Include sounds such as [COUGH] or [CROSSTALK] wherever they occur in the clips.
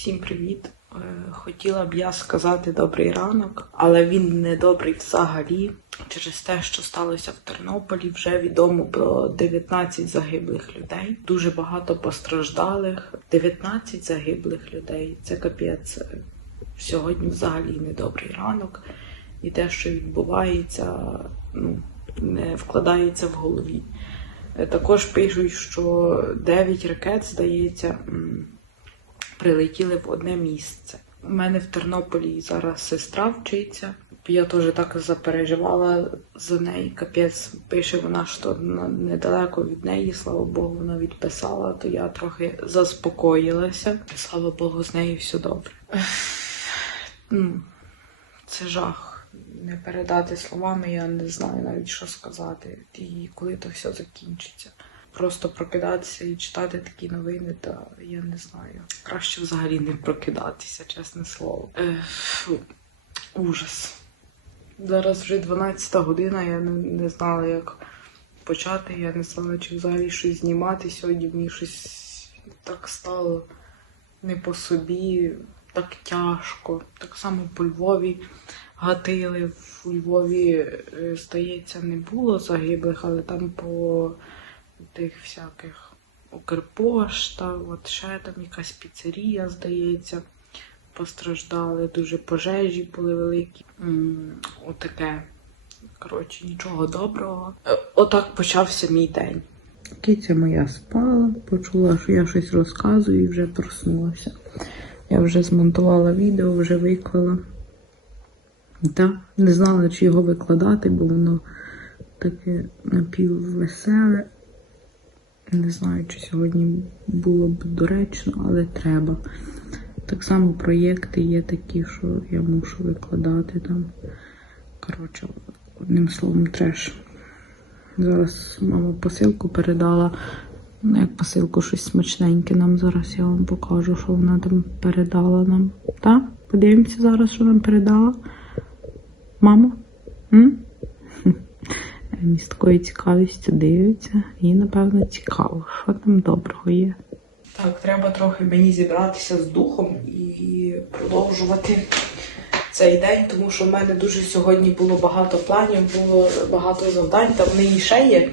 Всім привіт! Е, Хотіла б я сказати добрий ранок, але він не добрий взагалі. Через те, що сталося в Тернополі, вже відомо про 19 загиблих людей. Дуже багато постраждалих. 19 загиблих людей. Це капець. Сьогодні взагалі недобрий ранок, і те, що відбувається, ну не вкладається в голові. Е, Також пишуть, що 9 ракет, здається, прилетіли в одне місце. У мене в Тернополі зараз сестра вчиться. Я теж так запереживала за неї. Капець пише вона, що недалеко від неї, слава Богу, вона відписала, то я трохи заспокоїлася. Слава Богу, з нею все добре. Ну, це жах. Не передати словами, я не знаю навіть, що сказати. І коли то все закінчиться. Просто прокидатися і читати такі новини, та я не знаю. Краще взагалі не прокидатися, чесне слово. Е, фу, ужас. Зараз вже 12 година, я не, не знала, як почати. Я не знала, чи взагалі щось знімати сьогодні. Мені щось так стало не по собі, так тяжко. Так само по Львові гатили. В Львові, е, здається, не було загиблих, але там по тих всяких Укрпошта, от ще там якась піцерія, здається, постраждали, дуже пожежі були великі. Отаке. Коротше, нічого доброго. Е, Отак почався мій день. Киця моя спала, почула, що я щось розказую і вже проснулася. Я вже змонтувала відео, вже виклала. Та, не знала, чи його викладати, бо воно таке напіввеселе. Не знаю, чи сьогодні було б доречно, але треба. Так само проєкти є такі, що я мушу викладати там. Коротше, одним словом, треш. Зараз мама посилку передала. Ну, як посилку щось смачненьке нам зараз я вам покажу, що вона там передала нам. Так? Подивимося зараз, що нам передала. Мамо? М? Він з такою цікавістю дивиться. І, напевно, цікаво, що там доброго є. Так, треба трохи мені зібратися з духом і продовжувати цей день, тому що в мене дуже сьогодні було багато планів, було багато завдань, та вони і ще є.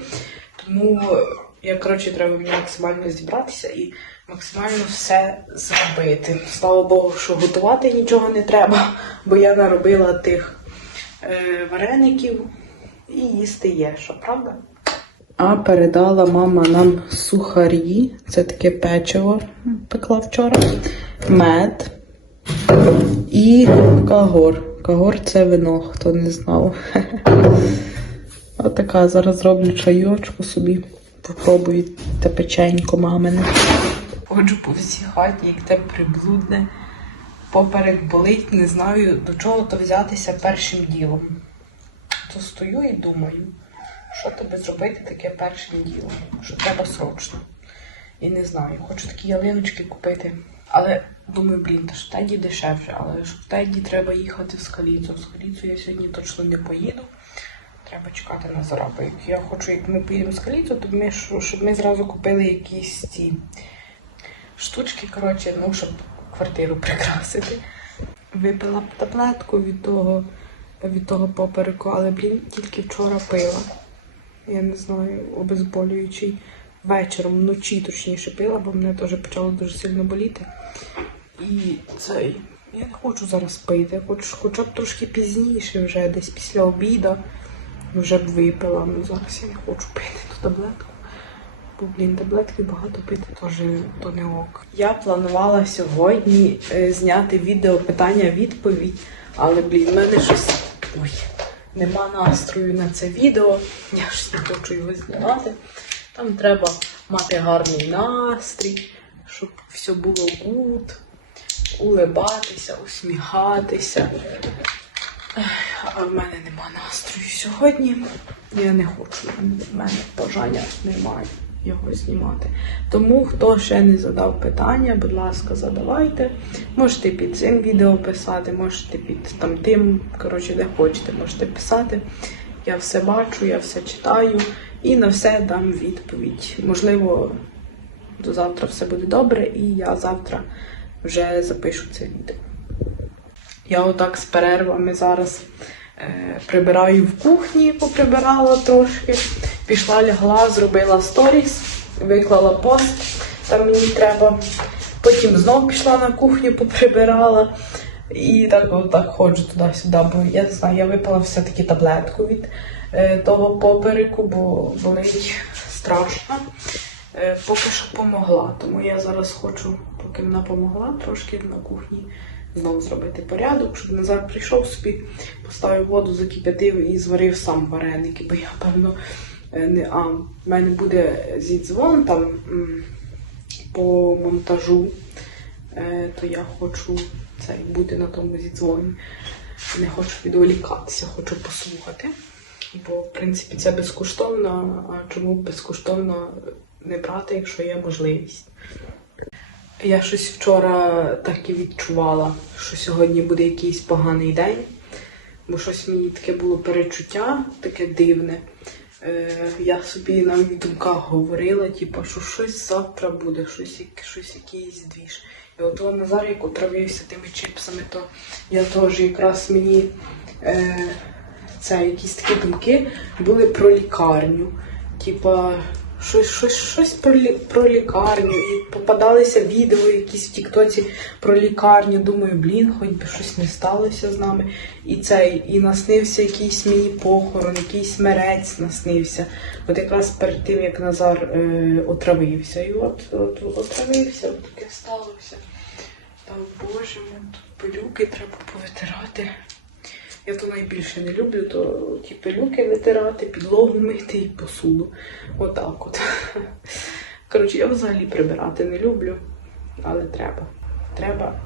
Тому я, коротше, треба мені максимально зібратися і максимально все зробити. Слава Богу, що готувати нічого не треба, бо я наробила тих е, вареників і їсти є, що правда? А передала мама нам сухарі, це таке печиво пекла вчора, мед і кагор. Кагор це вино, хто не знав. [LAUGHS] Отака, зараз зроблю чайочку собі. Попробую те печенько мамине. Ходжу по всій хаті, як те приблудне. Поперек болить, не знаю, до чого то взятися першим ділом. То стою і думаю, що тобі зробити таке першим ділом, що треба срочно. І не знаю, хочу такі ялиночки купити. Але думаю, блін, та ж Теді дешевше, але ж в Теді треба їхати в Скаліцю. В Скаліцю я сьогодні точно не поїду. Треба чекати на заробок. Я хочу, як ми поїдемо в Скаліцю, то ми, щоб ми зразу купили якісь ці штучки, коротше, ну, щоб квартиру прикрасити. Випила таблетку від того, від того попереку, але, блін, тільки вчора пила. Я не знаю, обезболюючий вечором, вночі точніше пила, бо мене теж почало дуже сильно боліти. І цей. Я не хочу зараз пити, хочу хоча б трошки пізніше, вже десь після обіду вже б випила. Ну зараз я не хочу пити ту таблетку. Бо, блін, таблетки багато пити теж то не ок. Я планувала сьогодні е, зняти відео питання-відповідь, але, блін, в мене щось. Ой, нема настрою на це відео. Я ж не хочу його знімати. Там треба мати гарний настрій, щоб все було гуд, улибатися, усміхатися. А в мене нема настрою сьогодні. Я не хочу. В мене бажання немає його знімати. Тому, хто ще не задав питання, будь ласка, задавайте. Можете під цим відео писати, можете під там тим, коротше, де хочете, можете писати. Я все бачу, я все читаю і на все дам відповідь. Можливо, до завтра все буде добре, і я завтра вже запишу це відео. Я отак з перервами зараз е, прибираю в кухні, поприбирала трошки. Пішла, лягла, зробила сторіс, виклала пост, там мені треба. Потім знов пішла на кухню, поприбирала. І так, отак ходжу туди-сюди, бо я не знаю, я випила все-таки таблетку від е, того попереку, бо болить страшно. Е, поки що помогла. Тому я зараз хочу, поки вона помогла, трошки на кухні знову зробити порядок, щоб Назар прийшов собі, поставив воду, закип'ятив і зварив сам вареники, бо я певно не. А, в мене буде зідзвон там по монтажу, е, то я хочу цей, бути на тому зідзвоні. Не хочу відволікатися, хочу послухати. Бо, в принципі, це безкоштовно, а чому безкоштовно не брати, якщо є можливість. Я щось вчора так і відчувала, що сьогодні буде якийсь поганий день, бо щось мені таке було перечуття, таке дивне. Е, я собі навіть думках говорила, типу, що щось завтра буде, щось, щось якийсь двіж. І от Назар, як отравився тими чипсами, то я теж якраз мені е, це якісь такі думки були про лікарню. Типа, щось, щось, щось про, лі- про лікарню. І попадалися відео якісь в Тіктоці про лікарню. Думаю, блін, хоч би щось не сталося з нами. І цей, і наснився якийсь мені похорон, якийсь мерець наснився. От якраз перед тим, як Назар е, отравився. І от, от отравився, от таке сталося. Так, боже, мій, тут пилюки треба повитирати. Я то найбільше не люблю, то ті пилюки витирати, підлогу мити і посуду. Отак от. Коротше, я взагалі прибирати не люблю, але треба. Треба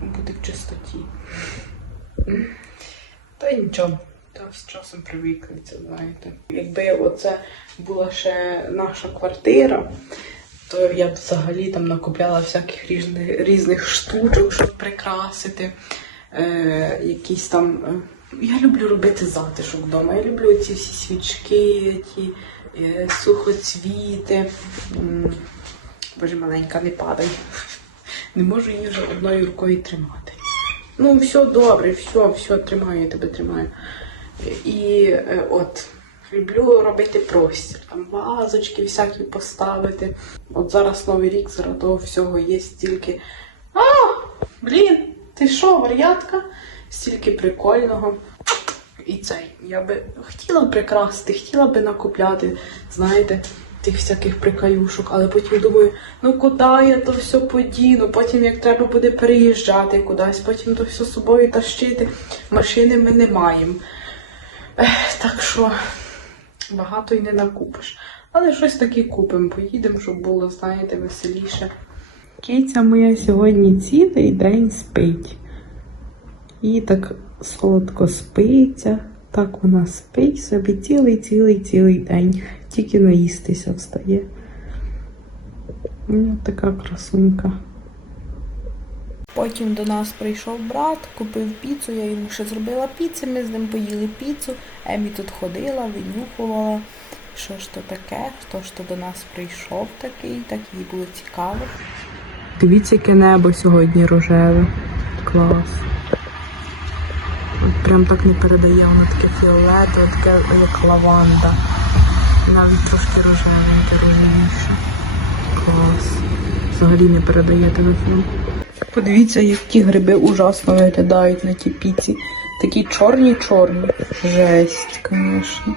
бути в чистоті. Та й нічого. Та з часом привикнеться, знаєте. Якби оце була ще наша квартира, то я б взагалі там накупляла всяких різних, різних штучок, щоб прикрасити. Е, якісь там. е, Я люблю робити затишок вдома. Я люблю ці всі свічки, ті е, сухоцвіти. Боже, маленька, не падай. [LAUGHS] Не можу її вже одною рукою тримати. Ну, все добре, все, все, тримаю, я тебе тримаю. І е, от. Люблю робити простір, там вазочки всякі поставити. От зараз новий рік, зараз того всього є стільки. А, блін, ти що, вар'ятка? Стільки прикольного. І цей, я би хотіла прикрасити, хотіла би накупляти, знаєте, тих всяких прикаюшок, але потім думаю, ну куди я то все подіну, потім як треба буде переїжджати кудись, потім то все з собою тащити. Машини ми не маємо. Ех, так що багато й не накупиш. Але щось таке купимо, поїдемо, щоб було, знаєте, веселіше. Киця моя сьогодні цілий день спить. Їй так солодко спиться. Так вона спить собі цілий, цілий, цілий день. Тільки наїстися встає. Ну, така красунька. Потім до нас прийшов брат, купив піцу, я йому ще зробила піци, ми з ним поїли піцу. Емі тут ходила, винюхувала. Що ж то таке? Хто ж то до нас прийшов такий, так їй було цікаво. Дивіться, яке небо сьогодні рожеве. Клас. От прям так не передає, воно таке фіолетове, таке як лаванда. Навіть трошки рожевеньке рожевіше. Клас. Взагалі не передає телефон. Подивіться, як ті гриби ужасно виглядають на тій піці. Такі чорні-чорні. Жесть, звісно.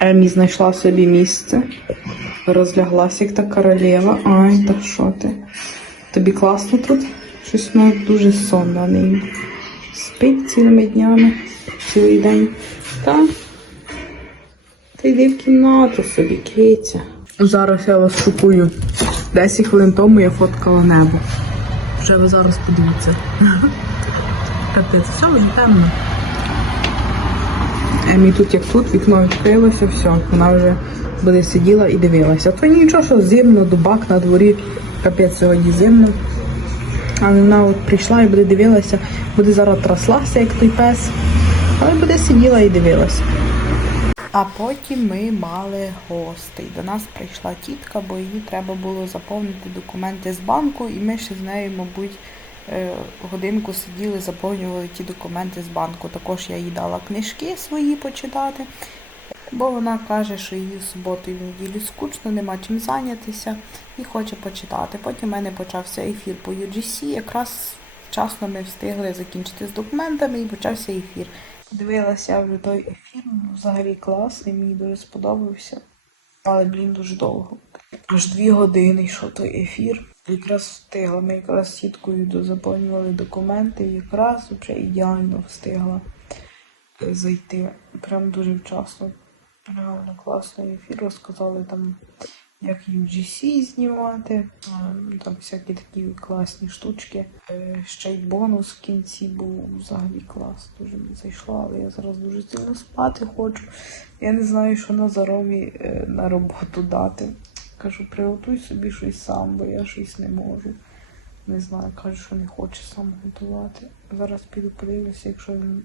Емі знайшла собі місце. Розляглася, як та королева. Ай, та що ти? Тобі класно тут? Щось воно дуже сонно нині. Спить цілими днями, цілий день. Та? Та йди в кімнату собі, киця. Зараз я вас шукую. 10 хвилин тому я фоткала небо. Вже ви зараз подивіться. [LAUGHS] Капець, все, вже темно. Емі тут як тут, вікно відкрилося, все, вона вже буде сиділа і дивилася. То нічого, що зимно, дубак на дворі, капець сьогодні зимно. Але вона от прийшла і буде дивилася, буде зараз траслася, як той пес, але буде сиділа і дивилася. А потім ми мали гостей. До нас прийшла тітка, бо їй треба було заповнити документи з банку, і ми ще з нею, мабуть, е, годинку сиділи, заповнювали ті документи з банку. Також я їй дала книжки свої почитати, бо вона каже, що їй в суботу і в неділю скучно, нема чим зайнятися і хоче почитати. Потім в мене почався ефір по UGC. Якраз вчасно ми встигли закінчити з документами і почався ефір. Дивилася вже той ефір, ну, взагалі класний, мені дуже сподобався. Але, блін, дуже довго. Аж дві години йшов той ефір. Якраз встигла. Ми якраз сіткою дозаповнювали документи, якраз вже ідеально встигла е, зайти. Прям дуже вчасно. Реально класний ефір. Розказали там, як UGC знімати. Там всякі такі класні штучки. Е, Ще й бонус в кінці був взагалі клас. Дуже мені зайшло, але я зараз дуже сильно спати хочу. Я не знаю, що Назарові е, на роботу дати. Кажу, приготуй собі щось сам, бо я щось не можу. Не знаю, каже, що не хоче сам готувати. Зараз піду подивлюся, якщо він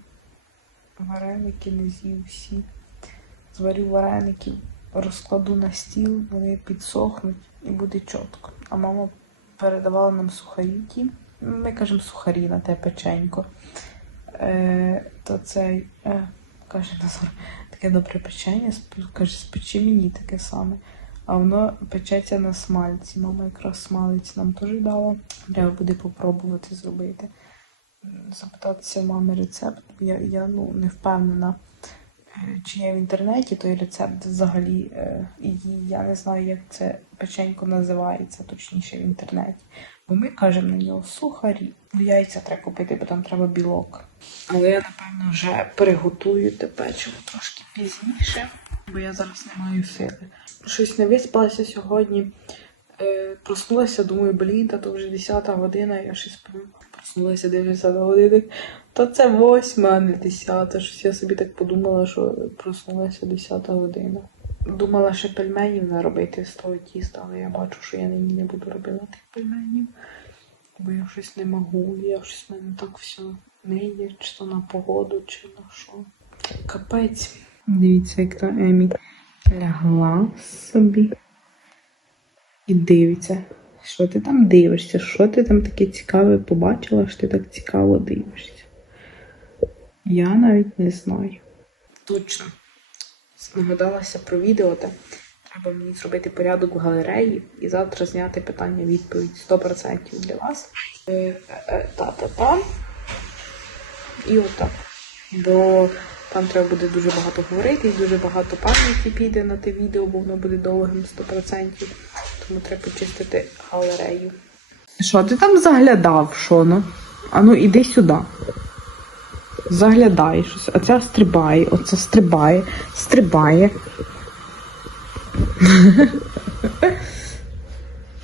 вареники не з'їв всі. Зварю вареників, розкладу на стіл, вони підсохнуть і буде чітко. А мама передавала нам сухарі ті. Ми кажемо сухарі на те печенько. Е, то цей, е, каже Назар, таке добре печення, каже, спечи мені таке саме. А воно печеться на смальці. Мама якраз смалець нам теж дала. Треба буде попробувати зробити. Запитатися мами рецепт. Я, я ну, не впевнена, чи є в інтернеті той рецепт взагалі. е, я не знаю, як це печенько називається, точніше в інтернеті. Бо ми кажемо на нього сухарі. Ну, Яйця треба купити, бо там треба білок. Але я, напевно, вже приготую те печиво трошки пізніше, бо я зараз не маю сили. Щось не виспалася сьогодні. Е, проснулася, думаю, блін, та то вже 10 година, я щось сплю. Проснулася 10 година. То це 8, а не 10. Щось я собі так подумала, що проснулася 10 година. Думала ще пельменів наробити з того тіста, але я бачу, що я нині не буду робити тих пельменів. Бо я щось не можу, я щось в мене так все не чи то на погоду, чи на що. Капець. Дивіться, як та Емі лягла собі і дивиться. Що ти там дивишся? Що ти там таке цікаве побачила, що ти так цікаво дивишся? Я навіть не знаю. Точно. Нагадалася про відео, та треба мені зробити порядок в галереї і завтра зняти питання відповідь 100% для вас. Е, е, Та-та-та. І отак. Бо там треба буде дуже багато говорити і дуже багато пам'яті піде на те відео, бо воно буде довгим 100%. Тому треба почистити галерею. Що ти там заглядав, Шоно? Ану, іди сюди. Заглядай щось. Оця стрибає, оце стрибає, стрибає.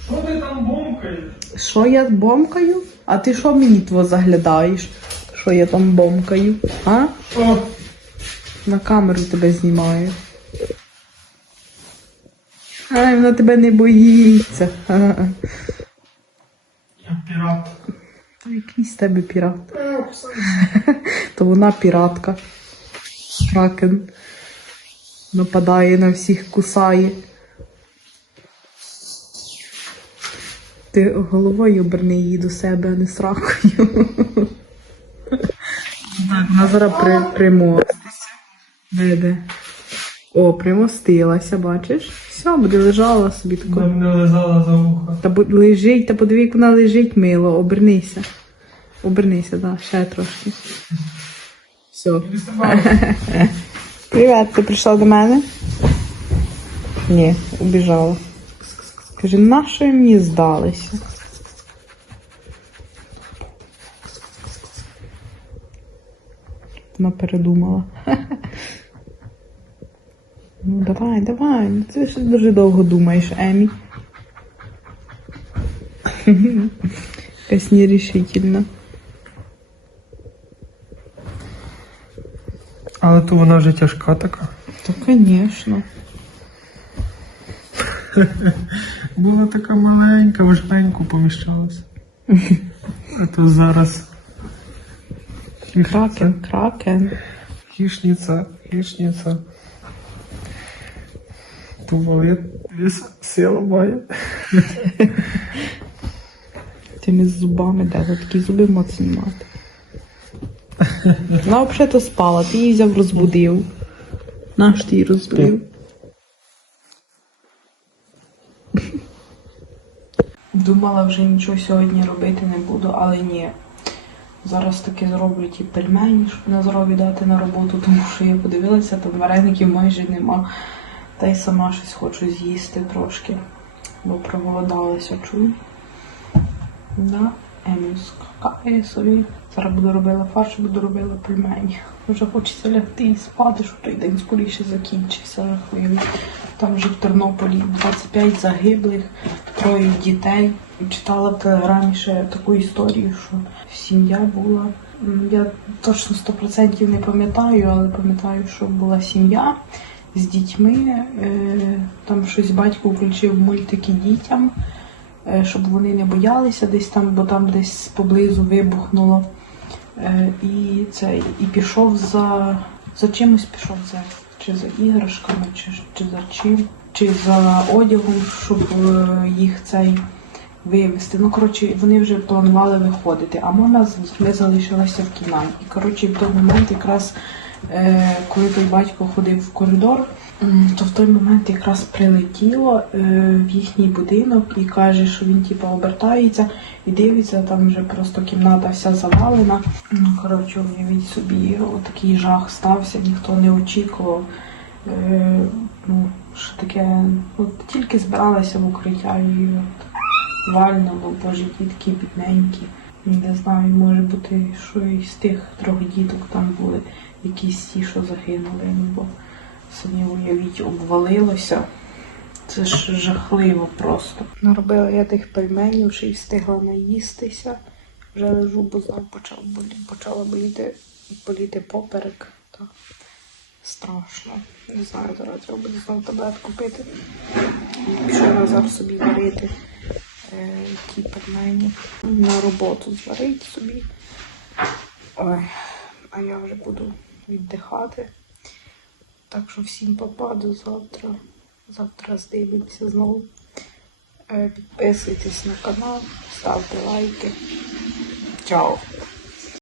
Що ти там бомкаєш? Що я бомкаю? А ти що мені тво заглядаєш? Що я там бомкаю? А? О, На камеру тебе знімаю. Ай, вона тебе не боїться. Я пірат. Та який з тебе пірат? [LAUGHS] То вона піратка. Кракен. Нападає на всіх, кусає. Ти головою оберни її до себе, а не сракою. [LAUGHS] Вона зараз при, примоститься. Де, де? О, примостилася, бачиш? Все, буде лежала собі Вона тако. мене лизала за вуха. Та бу- лежить, та подиви, як вона лежить мило, обернися. Обернися, да, ще трошки. Все. [LAUGHS] Привіт, ти прийшла до мене? Ні, убіжала. Каже, на що мені здалися? Вона передумала. [LAUGHS] Давай, давай. Ну, Ти щось дуже довго думаєш, Емі. Якась нерішительна. Але то вона вже тяжка така. Та, звісно. Була така маленька, в жменьку поміщалася. А то зараз Кракен, кракен. хищниця, хищниця. Тувалет вес сила має. Тими зубами, де ви такі зуби моцні мати. Вона взагалі то спала, ти її взяв розбудив. Наш ти її розбудив. Думала вже нічого сьогодні робити не буду, але ні. Зараз таки зроблю ті пельмені, щоб на здоров'я дати на роботу, тому що я подивилася, там вареників майже нема. Та й сама щось хочу з'їсти трошки, бо проголодалася, чую. Да, Еміль скакає собі. Зараз буду робила фарш, буду робила пельмені. Вже хочеться лягти і спати, щоб той день скоріше закінчився. Рахую. Там вже в Тернополі 25 загиблих, троє дітей. Читала в телеграмі ще таку історію, що сім'я була. Я точно 100% не пам'ятаю, але пам'ятаю, що була сім'я з дітьми. Е, Там щось батько включив мультики дітям е, щоб вони не боялися десь там, бо там десь поблизу вибухнуло. Е, І цей, і пішов за, за чимось пішов за чи за іграшками, чи, чи за чим, чи за одягом, щоб їх цей вивезти. Ну, коротше, вони вже планували виходити, а мама з дітьми залишилася в кімнаті. І коротше, в той момент якраз коли той батько ходив в коридор, то в той момент якраз прилетіло е, в їхній будинок і каже, що він типу, обертається і дивиться, там вже просто кімната вся завалена. Ну, коротше, уявіть собі, такий жах стався, ніхто не очікував. Е, ну, що таке, от тільки збиралася в укриття і от вальнуло, боже, ті такі бідненькі. Не знаю, може бути, що і з тих трьох діток там були якісь ті, що загинули, ну бо самі уявіть, обвалилося. Це ж жахливо просто. Наробила я тих пельменів, ще й встигла наїстися. Вже лежу, бо знов почав болі, почала боліти, боліти поперек. Та страшно. Не знаю, зараз треба буде знову таблетку пити. Пішов Назар собі варити е, ті пельмені. На роботу зварить собі. Ой, а я вже буду віддихати. Так що всім попаду завтра. Завтра здивиться знову. Е, Підписуйтесь на канал, ставте лайки. Чао!